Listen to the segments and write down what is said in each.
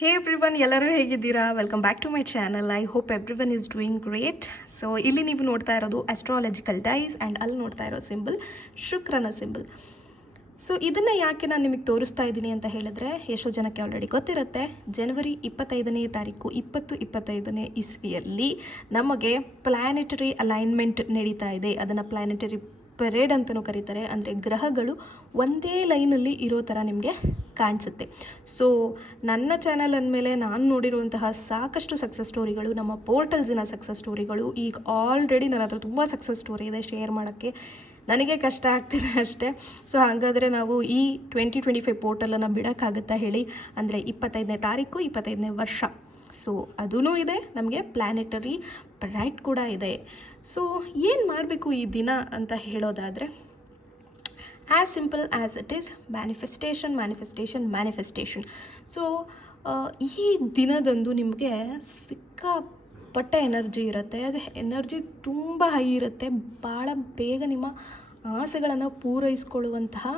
ಹೇ everyone, ಎಲ್ಲರೂ ಹೇಗಿದ್ದೀರಾ? Welcome back to my channel. I hope everyone is doing great. So ಇಲ್ಲಿ ನೀವು ನೋಡ್ತಾ ಇರೋದು ಅಸ್ಟ್ರಾಲಜಿಕಲ್ ಡೈಸ್ ಆ್ಯಂಡ್ ಅಲ್ಲಿ ನೋಡ್ತಾ ಇರೋ ಸಿಂಬಲ್ ಶುಕ್ರನ ಸಿಂಬಲ್. ಸೊ ಇದನ್ನು ಯಾಕೆ ನಾನು ನಿಮಗೆ ತೋರಿಸ್ತಾ ಇದ್ದೀನಿ ಅಂತ ಹೇಳಿದ್ರೆ, ಎಷ್ಟೋ ಜನಕ್ಕೆ ಆಲ್ರೆಡಿ ಗೊತ್ತಿರುತ್ತೆ. ಜನವರಿ 25ನೇ ತಾರೀಕು 2025ನೇ ಇಸ್ವಿಯಲ್ಲಿ ನಮಗೆ ಪ್ಲ್ಯಾನೆಟರಿ ಅಲೈನ್ಮೆಂಟ್ ನಡೀತಾ ಇದೆ. ಅದನ್ನು ಪ್ಲ್ಯಾನೆಟರಿ ಪೆರೇಡ್ ಅಂತಲೂ ಕರೀತಾರೆ. ಅಂದರೆ ಗ್ರಹಗಳು ಒಂದೇ ಲೈನಲ್ಲಿ ಇರೋ ಥರ ನಿಮಗೆ ಕಾಣಿಸುತ್ತೆ. ಸೊ ನನ್ನ ಚಾನಲ್ ಅಂದಮೇಲೆ ನಾನು ನೋಡಿರುವಂತಹ ಸಾಕಷ್ಟು ಸಕ್ಸಸ್ ಸ್ಟೋರಿಗಳು, ನಮ್ಮ ಪೋರ್ಟಲ್ಸಿನ ಸಕ್ಸಸ್ ಸ್ಟೋರಿಗಳು, ಈಗ ಆಲ್ರೆಡಿ ನನ್ನ ಹತ್ರ ತುಂಬ ಸಕ್ಸಸ್ ಸ್ಟೋರಿ ಇದೆ ಶೇರ್ ಮಾಡೋಕ್ಕೆ. ನನಗೆ ಕಷ್ಟ ಆಗ್ತಿದೆ ಅಷ್ಟೇ. ಸೊ ಹಾಗಾದರೆ ನಾವು ಈ 2025 ಪೋರ್ಟಲನ್ನು ಬಿಡೋಕ್ಕಾಗುತ್ತಾ ಹೇಳಿ? ಅಂದರೆ 25ನೇ ತಾರೀಕು 25ನೇ ವರ್ಷ. ಸೊ ಅದೂ ಇದೆ, ನಮಗೆ ಪ್ಲ್ಯಾನೆಟರಿ ಪೆರೇಡ್ ಕೂಡ ಇದೆ. ಸೊ ಏನು ಮಾಡಬೇಕು ಈ ದಿನ ಅಂತ ಹೇಳೋದಾದರೆ, as simple as it is manifestation manifestation manifestation. So ಈ ದಿನದಂದು ನಿಮಗೆ ಸಿಕ್ಕಾಪಟ್ಟೆ ಎನರ್ಜಿ ಇರುತ್ತೆ. ಅದು ಎನರ್ಜಿ ತುಂಬ ಹೈ ಇರುತ್ತೆ. ಭಾಳ ಬೇಗ ನಿಮ್ಮ ಆಸೆಗಳನ್ನು ಪೂರೈಸ್ಕೊಳ್ಳುವಂತಹ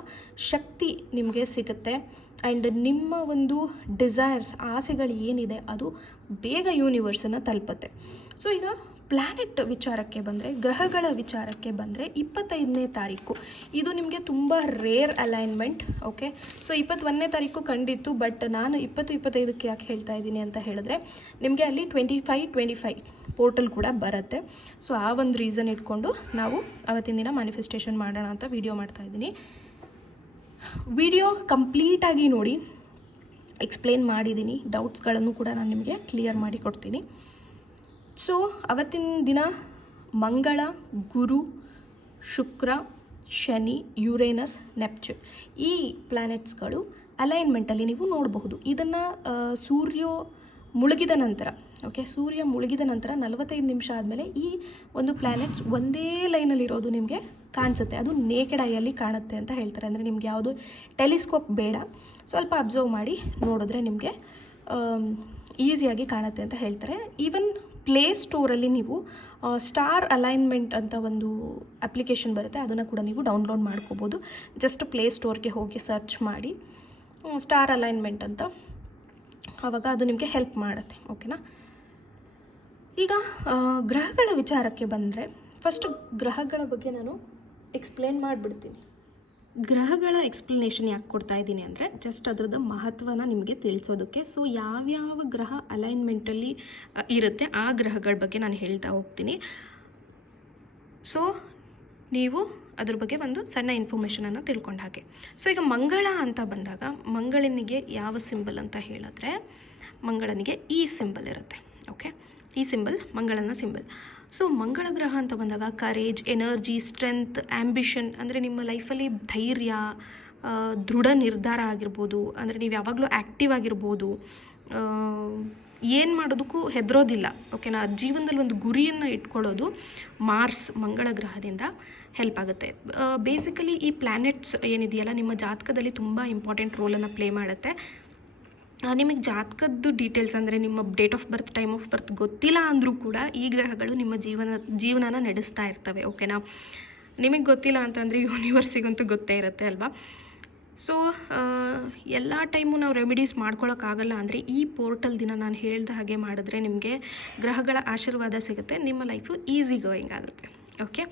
ಶಕ್ತಿ ನಿಮಗೆ ಸಿಗುತ್ತೆ. ಆ್ಯಂಡ್ ನಿಮ್ಮ ಒಂದು ಡಿಸೈರ್ಸ್, ಆಸೆಗಳು ಏನಿದೆ ಅದು ಬೇಗ ಯೂನಿವರ್ಸನ್ನು ತಲುಪುತ್ತೆ. ಸೊ ಈಗ ಪ್ಲ್ಯಾನೆಟ್ ವಿಚಾರಕ್ಕೆ ಬಂದರೆ, ಗ್ರಹಗಳ ವಿಚಾರಕ್ಕೆ ಬಂದರೆ, 25ನೇ ತಾರೀಕು ಇದು ನಿಮಗೆ ತುಂಬ ರೇರ್ ಅಲೈನ್ಮೆಂಟ್. ಓಕೆ, ಸೊ 21ನೇ ತಾರೀಕು ಕಂಡಿತ್ತು, ಬಟ್ ನಾನು 25ಕ್ಕೆ ಯಾಕೆ ಹೇಳ್ತಾ ಇದ್ದೀನಿ ಅಂತ ಹೇಳಿದ್ರೆ, ನಿಮಗೆ ಅಲ್ಲಿ 25 ಪೋರ್ಟಲ್ ಕೂಡ ಬರುತ್ತೆ. ಸೊ ಆ ಒಂದು ರೀಸನ್ ಇಟ್ಕೊಂಡು ನಾವು ಅವತ್ತಿನ ದಿನ ಮ್ಯಾನಿಫೆಸ್ಟೇಷನ್ ಮಾಡೋಣ ಅಂತ ವಿಡಿಯೋ ಮಾಡ್ತಾಯಿದ್ದೀನಿ. ವಿಡಿಯೋ ಕಂಪ್ಲೀಟಾಗಿ ನೋಡಿ, ಎಕ್ಸ್ಪ್ಲೇನ್ ಮಾಡಿದ್ದೀನಿ. ಡೌಟ್ಸ್ಗಳನ್ನು ಕೂಡ ನಾನು ನಿಮಗೆ ಕ್ಲಿಯರ್ ಮಾಡಿ ಕೊಡ್ತೀನಿ. ಸೊ ಅವತ್ತಿನ ದಿನ ಮಂಗಳ, ಗುರು, ಶುಕ್ರ, ಶನಿ, ಯುರೇನಸ್, ನೆಪ್ಚೂನ್ ಈ ಪ್ಲ್ಯಾನೆಟ್ಸ್ಗಳು ಅಲೈನ್ಮೆಂಟಲ್ಲಿ ನೀವು ನೋಡಬಹುದು. ಇದನ್ನು ಸೂರ್ಯ ಮುಳುಗಿದ ನಂತರ, ಸೂರ್ಯ ಮುಳುಗಿದ ನಂತರ 45 ನಿಮಿಷ ಆದಮೇಲೆ ಈ ಒಂದು ಪ್ಲ್ಯಾನೆಟ್ಸ್ ಒಂದೇ ಲೈನಲ್ಲಿರೋದು ನಿಮಗೆ ಕಾಣಿಸುತ್ತೆ. ಅದು ನೇಕೆಡ್ ಐಯಲ್ಲಿ ಕಾಣುತ್ತೆ ಅಂತ ಹೇಳ್ತಾರೆ. ಅಂದರೆ ನಿಮ್ಗೆ ಯಾವುದು ಟೆಲಿಸ್ಕೋಪ್ ಬೇಡ, ಸ್ವಲ್ಪ ಅಬ್ಸರ್ವ್ ಮಾಡಿ ನೋಡಿದ್ರೆ ನಿಮಗೆ ಈಸಿಯಾಗಿ ಕಾಣುತ್ತೆ ಅಂತ ಹೇಳ್ತಾರೆ. ಈವನ್ ಪ್ಲೇ ಸ್ಟೋರಲ್ಲಿ ನೀವು ಸ್ಟಾರ್ ಅಲೈನ್ಮೆಂಟ್ ಅಂತ ಒಂದು ಅಪ್ಲಿಕೇಶನ್ ಬರುತ್ತೆ, ಅದನ್ನು ಕೂಡ ನೀವು ಡೌನ್ಲೋಡ್ ಮಾಡ್ಕೋಬೋದು. ಜಸ್ಟ್ ಪ್ಲೇ ಸ್ಟೋರ್ಗೆ ಹೋಗಿ ಸರ್ಚ್ ಮಾಡಿ ಸ್ಟಾರ್ ಅಲೈನ್ಮೆಂಟ್ ಅಂತ, ಆವಾಗ ಅದು ನಿಮಗೆ ಹೆಲ್ಪ್ ಮಾಡುತ್ತೆ. ಓಕೆನಾ? ಈಗ ಗ್ರಹಗಳ ವಿಚಾರಕ್ಕೆ ಬಂದರೆ, ಫಸ್ಟ್ ಗ್ರಹಗಳ ಬಗ್ಗೆ ನಾನು ಎಕ್ಸ್ಪ್ಲೇನ್ ಮಾಡಿಬಿಡ್ತೀನಿ. ಗ್ರಹಗಳ ಎಕ್ಸ್ಪ್ಲನೇಷನ್ ಯಾಕೆ ಕೊಡ್ತಾ ಇದ್ದೀನಿ ಅಂದರೆ, ಜಸ್ಟ್ ಅದರದ್ದು ಮಹತ್ವನ ನಿಮಗೆ ತಿಳಿಸೋದಕ್ಕೆ. ಸೊ ಯಾವ್ಯಾವ ಗ್ರಹ ಅಲೈನ್ಮೆಂಟಲ್ಲಿ ಇರುತ್ತೆ ಆ ಗ್ರಹಗಳ ಬಗ್ಗೆ ನಾನು ಹೇಳ್ತಾ ಹೋಗ್ತೀನಿ. ಸೊ ನೀವು ಅದ್ರ ಬಗ್ಗೆ ಒಂದು ಸಣ್ಣ ಇನ್ಫಾರ್ಮೇಷನನ್ನು ತಿಳ್ಕೊಂಡ ಹಾಗೆ. ಸೊ ಈಗ ಮಂಗಳ ಅಂತ ಬಂದಾಗ, ಮಂಗಳನಿಗೆ ಯಾವ ಸಿಂಬಲ್ ಅಂತ ಹೇಳಿದ್ರೆ, ಮಂಗಳನಿಗೆ ಈ ಸಿಂಬಲ್ ಇರುತ್ತೆ. ಓಕೆ, ಈ ಸಿಂಬಲ್ ಮಂಗಳನ ಸಿಂಬಲ್. ಸೊ ಮಂಗಳ ಗ್ರಹ ಅಂತ ಬಂದಾಗ ಕರೇಜ್, ಎನರ್ಜಿ, ಸ್ಟ್ರೆಂತ್, ಆ್ಯಂಬಿಷನ್, ಅಂದರೆ ನಿಮ್ಮ ಲೈಫಲ್ಲಿ ಧೈರ್ಯ, ದೃಢ ನಿರ್ಧಾರ ಆಗಿರ್ಬೋದು. ಅಂದರೆ ನೀವು ಯಾವಾಗಲೂ ಆ್ಯಕ್ಟಿವ್ ಆಗಿರ್ಬೋದು, ಏನು ಮಾಡೋದಕ್ಕೂ ಹೆದರೋದಿಲ್ಲ. ಓಕೆನಾ? ಜೀವನದಲ್ಲಿ ಒಂದು ಗುರಿಯನ್ನು ಇಟ್ಕೊಳ್ಳೋದು ಮಾರ್ಸ್, ಮಂಗಳ ಗ್ರಹದಿಂದ ಹೆಲ್ಪ್ ಆಗುತ್ತೆ. ಬೇಸಿಕಲಿ ಈ ಪ್ಲ್ಯಾನೆಟ್ಸ್ ಏನಿದೆಯಲ್ಲ, ನಿಮ್ಮ ಜಾತಕದಲ್ಲಿ ತುಂಬ ಇಂಪಾರ್ಟೆಂಟ್ ರೋಲನ್ನು ಪ್ಲೇ ಮಾಡುತ್ತೆ. ನಿಮಗೆ ಜಾತಕದ್ದು ಡೀಟೇಲ್ಸ್ ಅಂದರೆ ನಿಮ್ಮ date of birth, time of birth ಗೊತ್ತಿಲ್ಲ ಅಂದರೂ ಕೂಡ ಈ ಗ್ರಹಗಳು ನಿಮ್ಮ ಜೀವನನ ನಡೆಸ್ತಾ ಇರ್ತವೆ. ಓಕೆನಾ? ನಿಮಗೆ ಗೊತ್ತಿಲ್ಲ ಅಂತಂದರೆ ಯೂನಿವರ್ಸಿಗಂತೂ ಗೊತ್ತೇ ಇರುತ್ತೆ ಅಲ್ವಾ? ಸೊ ಎಲ್ಲ ಟೈಮು ನಾವು ರೆಮಿಡೀಸ್ ಮಾಡ್ಕೊಳ್ಳೋಕ್ಕಾಗಲ್ಲ ಅಂದರೆ, ಈ ಪೋರ್ಟಲ್ ದಿನ ನಾನು ಹೇಳ್ದ ಹಾಗೆ ಮಾಡಿದ್ರೆ ನಿಮಗೆ ಗ್ರಹಗಳ ಆಶೀರ್ವಾದ ಸಿಗುತ್ತೆ, ನಿಮ್ಮ ಲೈಫು ಈಸಿ ಗೋಯಿಂಗ್ ಆಗುತ್ತೆ. ಓಕೆ,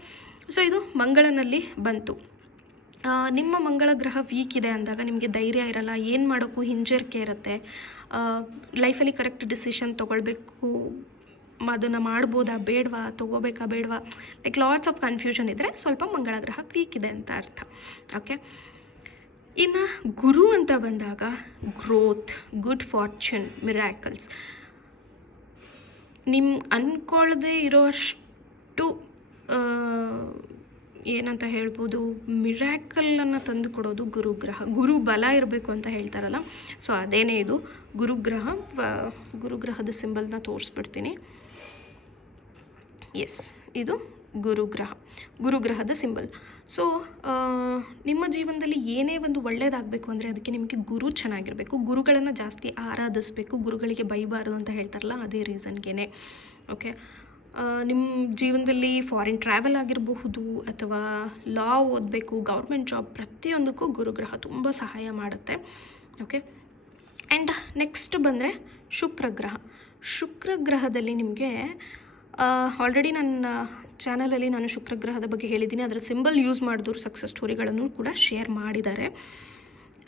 ಸೊ ಇದು ಮಂಗಳನಲ್ಲಿ ಬಂತು. ನಿಮ್ಮ ಮಂಗಳ ಗ್ರಹ ವೀಕ್ ಇದೆ ಅಂದಾಗ ನಿಮಗೆ ಧೈರ್ಯ ಇರಲ್ಲ, ಏನು ಮಾಡೋಕ್ಕೂ ಹಿಂಜರಿಕೆ ಇರುತ್ತೆ, ಲೈಫಲ್ಲಿ ಕರೆಕ್ಟ್ ಡಿಸಿಷನ್ ತೊಗೊಳ್ಬೇಕು, ಅದನ್ನು ಮಾಡ್ಬೋದಾ ಬೇಡವಾ, ತೊಗೋಬೇಕಾ ಬೇಡವಾ, ಲೈಕ್ ಲಾಟ್ಸ್ ಆಫ್ ಕನ್ಫ್ಯೂಷನ್ ಇದ್ದರೆ ಸ್ವಲ್ಪ ಮಂಗಳ ಗ್ರಹ ವೀಕ್ ಇದೆ ಅಂತ ಅರ್ಥ. ಓಕೆ, ಇನ್ನು ಗುರು ಅಂತ ಬಂದಾಗ ಗ್ರೋತ್, ಗುಡ್ ಫಾರ್ಚೂನ್, ಮಿರಾಕಲ್ಸ್, ನಿಮ್ಮ ಅಂದ್ಕೊಳ್ಳದೆ ಇರೋಷ್ಟು ಏನಂತ ಹೇಳ್ಬೋದು, ಮಿರಾಕಲನ್ನು ತಂದು ಕೊಡೋದು ಗುರುಗ್ರಹ. ಗುರು ಬಲ ಇರಬೇಕು ಅಂತ ಹೇಳ್ತಾರಲ್ಲ, ಸೊ ಅದೇನೇ ಇದು ಗುರುಗ್ರಹ. ಗುರುಗ್ರಹದ ಸಿಂಬಲ್ನ ತೋರಿಸ್ಬಿಡ್ತೀನಿ. ಎಸ್, ಇದು ಗುರುಗ್ರಹದ ಸಿಂಬಲ್. ಸೊ ನಿಮ್ಮ ಜೀವನದಲ್ಲಿ ಏನೇ ಒಂದು ಒಳ್ಳೆಯದಾಗಬೇಕು ಅಂದರೆ ಅದಕ್ಕೆ ನಿಮಗೆ ಗುರು ಚೆನ್ನಾಗಿರಬೇಕು. ಗುರುಗಳನ್ನು ಜಾಸ್ತಿ ಆರಾಧಿಸಬೇಕು, ಗುರುಗಳಿಗೆ ಬೈಬಾರ್ದು ಅಂತ ಹೇಳ್ತಾರಲ್ಲ, ಅದೇ ರೀಸನ್ಗೆ. ಓಕೆ, ನಿಮ್ಮ ಜೀವನದಲ್ಲಿ ಫಾರಿನ್ ಟ್ರಾವೆಲ್ ಆಗಿರಬಹುದು ಅಥವಾ ಲಾ ಓದಬೇಕು, ಗೌರ್ಮೆಂಟ್ ಜಾಬ್, ಪ್ರತಿಯೊಂದಕ್ಕೂ ಗುರುಗ್ರಹ ತುಂಬ ಸಹಾಯ ಮಾಡುತ್ತೆ. ಓಕೆ, ಆ್ಯಂಡ್ ನೆಕ್ಸ್ಟ್ ಬಂದರೆ ಶುಕ್ರ ಗ್ರಹ. ಶುಕ್ರ ಗ್ರಹದಲ್ಲಿ ನಿಮಗೆ ಆಲ್ರೆಡಿ ನನ್ನ ಚಾನಲಲ್ಲಿ ನಾನು ಶುಕ್ರ ಗ್ರಹದ ಬಗ್ಗೆ ಹೇಳಿದ್ದೀನಿ. ಅದರ ಸಿಂಬಲ್ ಯೂಸ್ ಮಾಡಿದವರು ಸಕ್ಸಸ್ ಸ್ಟೋರಿಗಳನ್ನು ಕೂಡ ಶೇರ್ ಮಾಡಿದ್ದಾರೆ.